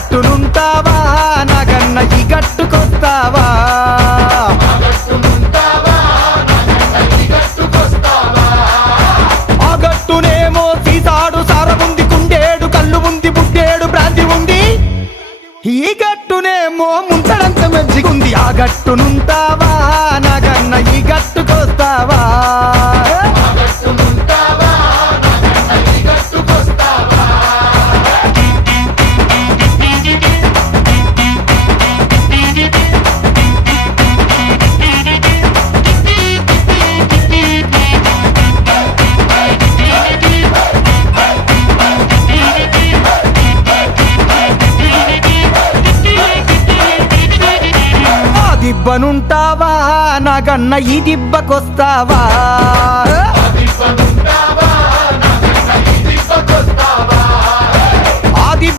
గట్టునుంటావా నాగన్న ఈ గట్టుకొస్తావా ఆ గట్టునేమో సీసాడు సారముంది కుండేడు కళ్ళు ఉంది బుడ్డేడు బ్రాంతి ఉంది ఈ గట్టునేమో ముంతడంత మంచిగుంది ఆ గట్టునుంటావా నాగన్న ఈ గట్టుకొస్తావా దిబ్బనుంటావా నాగన్న ఈ దిబ్బకొస్తావా